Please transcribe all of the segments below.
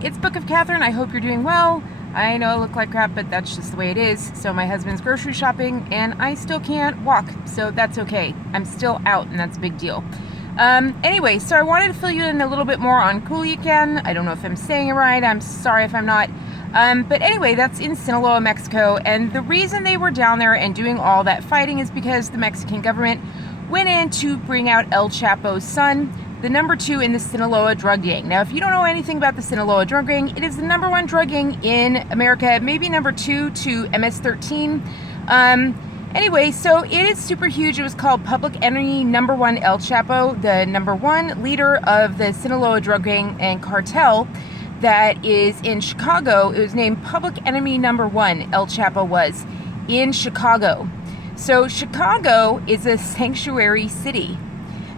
Hey, it's Book of Katherine. I hope you're doing well. I know I look like crap, but that's just the way it is. So my husband's grocery shopping and I still can't walk, so that's okay. I'm still out and that's a big deal. Anyway, so I wanted to fill you in a little bit more on Culiacan. I don't know if I'm saying it right. I'm sorry if I'm not. But anyway, that's in Sinaloa, Mexico. And the reason they were down there and doing all that fighting is because the Mexican government went in to bring out El Chapo's son, the number 2 in the Sinaloa drug gang. Now, if you don't know anything about the Sinaloa drug gang, it is the number 1 drug gang in America, maybe number 2 to MS-13. Anyway, so it is super huge. It was called Public Enemy number 1 El Chapo, the number 1 leader of the Sinaloa drug gang and cartel that is in Chicago. It was named Public Enemy number 1, El Chapo was, in Chicago. So Chicago is a sanctuary city.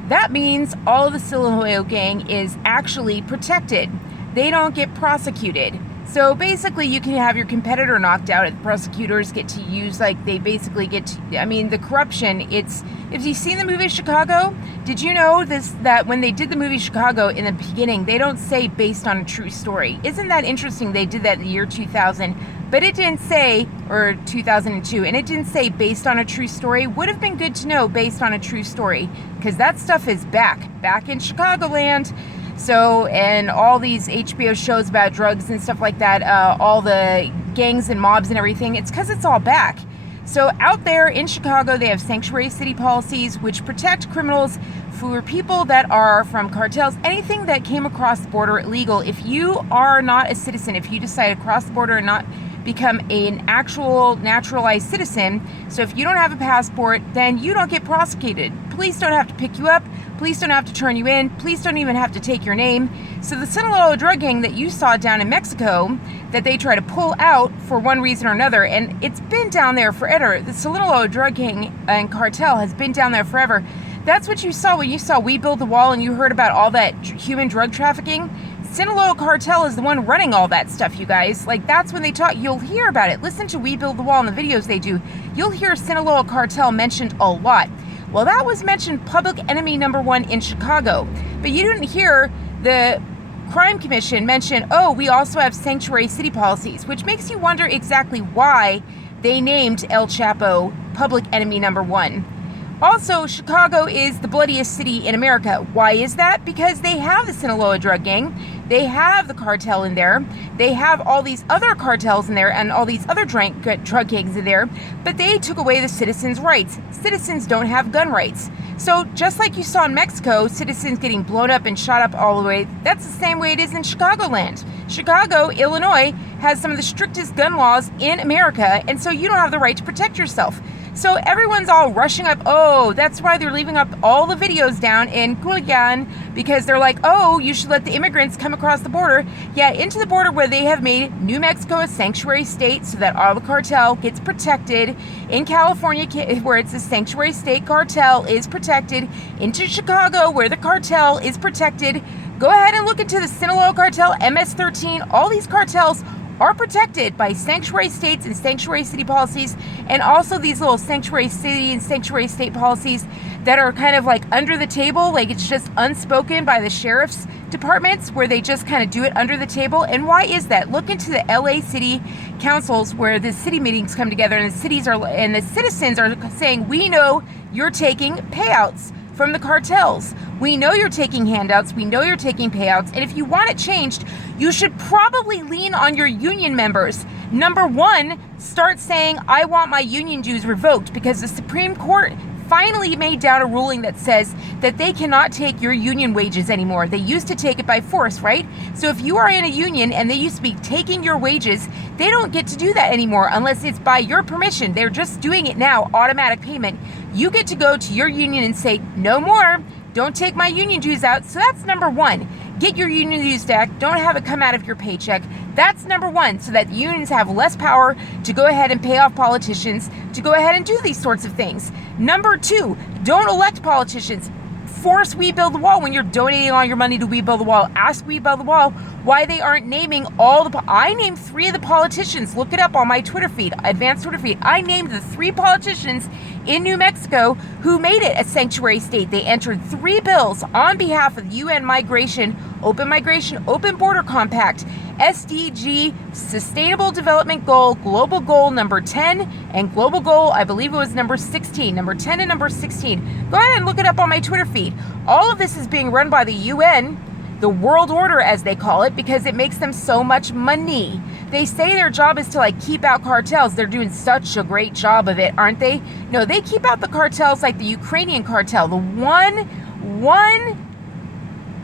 That means all of the Sinaloa gang is actually protected. They don't get prosecuted. So basically you can have your competitor knocked out and the prosecutors get to use, like, they basically get to, I mean, the corruption, it's, if you've seen the movie Chicago, did you know this, that when they did the movie Chicago in the beginning, they don't say based on a true story. Isn't that interesting? They did that in the year 2000, but it didn't say, or 2002, and it didn't say based on a true story. Would have been good to know based on a true story, because that stuff is back in Chicagoland. So, and all these HBO shows about drugs and stuff like that, all the gangs and mobs and everything, it's because it's all back. So out there in Chicago, they have sanctuary city policies which protect criminals for people that are from cartels, anything that came across the border illegal. If you are not a citizen, if you decide to cross the border and not become an actual naturalized citizen, so if you don't have a passport, then you don't get prosecuted. Police don't have to pick you up. Police don't have to turn you in. Police don't even have to take your name. So the Sinaloa drug gang that you saw down in Mexico that they try to pull out for one reason or another, and it's been down there forever. The Sinaloa drug gang and cartel has been down there forever. That's what you saw when you saw We Build the Wall and you heard about all that human drug trafficking. Sinaloa cartel is the one running all that stuff, you guys. Like, that's when they talk, you'll hear about it. Listen to We Build the Wall and the videos they do. You'll hear Sinaloa cartel mentioned a lot. Well, that was mentioned Public Enemy number 1 in Chicago. But you didn't hear the Crime Commission mention, oh, we also have sanctuary city policies, which makes you wonder exactly why they named El Chapo Public Enemy number 1. Also, Chicago is the bloodiest city in America. Why is that? Because they have the Sinaloa drug gang, they have the cartel in there, they have all these other cartels in there and all these other drug gangs in there, but they took away the citizens' rights. Citizens don't have gun rights. So just like you saw in Mexico, citizens getting blown up and shot up all the way, that's the same way it is in Chicagoland. Chicago, Illinois, has some of the strictest gun laws in America, and so you don't have the right to protect yourself. So everyone's all rushing up. Oh, that's why they're leaving up all the videos down in Culiacan, because they're like, oh, you should let the immigrants come across the border. Yeah, into the border where they have made New Mexico a sanctuary state so that all the cartel gets protected. In California, where it's a sanctuary state, cartel is protected. Into Chicago, where the cartel is protected. Go ahead and look into the Sinaloa cartel, MS-13, all these cartels are protected by sanctuary states and sanctuary city policies, and also these little sanctuary city and sanctuary state policies that are kind of like under the table, like it's just unspoken by the sheriff's departments, where they just kind of do it under the table. And why is that? Look into the LA city councils where the city meetings come together and the cities are, and the citizens are saying, we know you're taking payouts from the cartels. We know you're taking handouts. We know you're taking payouts. And if you want it changed, you should probably lean on your union members. Number 1, start saying, I want my union dues revoked, because the Supreme Court finally made down a ruling that says that they cannot take your union wages anymore. They used to take it by force, right? So if you are in a union and they used to be taking your wages, they don't get to do that anymore unless it's by your permission. They're just doing it now, automatic payment. You get to go to your union and say, no more, don't take my union dues out. So that's number 1. Get your union dues back. Don't have it come out of your paycheck. That's number 1, so that unions have less power to go ahead and pay off politicians to go ahead and do these sorts of things. Number 2, don't elect politicians. Force We Build the Wall when you're donating all your money to We Build the Wall. Ask We Build the Wall why they aren't naming all the... I named 3 of the politicians. Look it up on my Twitter feed, advanced Twitter feed. I named the 3 politicians in New Mexico who made it a sanctuary state. They entered 3 bills on behalf of the UN Open Migration, Open Border Compact, SDG, Sustainable Development Goal, Global Goal number 10, and Global Goal, I believe it was number 16, number 10 and number 16. Go ahead and look it up on my Twitter feed. All of this is being run by the UN, the World Order as they call it, because it makes them so much money. They say their job is to like keep out cartels. They're doing such a great job of it, aren't they? No, they keep out the cartels like the Ukrainian cartel. The one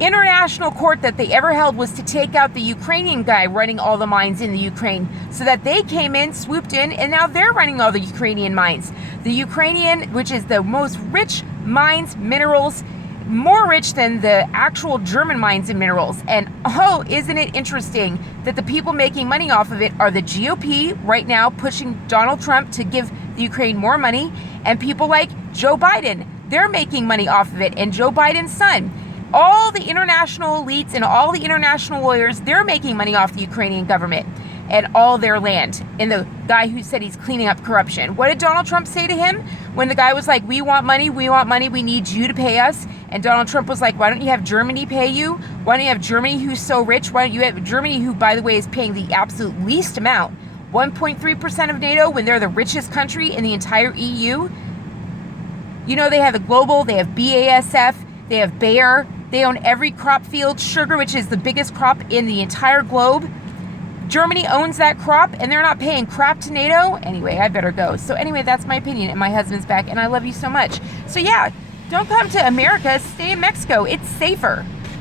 international court that they ever held was to take out the Ukrainian guy running all the mines in the Ukraine, so that they came in, swooped in, and now they're running all the Ukrainian mines. The Ukrainian, which is the most rich mines, minerals, more rich than the actual German mines and minerals. And oh, isn't it interesting that the people making money off of it are the GOP right now, pushing Donald Trump to give the Ukraine more money, and people like Joe Biden, they're making money off of it, and Joe Biden's son. All the international elites and all the international lawyers, they're making money off the Ukrainian government and all their land. And the guy who said he's cleaning up corruption. What did Donald Trump say to him when the guy was like, we want money, we need you to pay us? And Donald Trump was like, why don't you have Germany pay you? Why don't you have Germany, who's so rich? Why don't you have Germany, who, by the way, is paying the absolute least amount, 1.3% of NATO, when they're the richest country in the entire EU? You know, they have the Global, they have BASF, they have Bayer, they own every crop field. Sugar, which is the biggest crop in the entire globe, Germany owns that crop, and they're not paying crap to NATO. Anyway, I better go. So anyway, that's my opinion, and my husband's back, and I love you so much. So yeah, don't come to America, stay in Mexico. It's safer.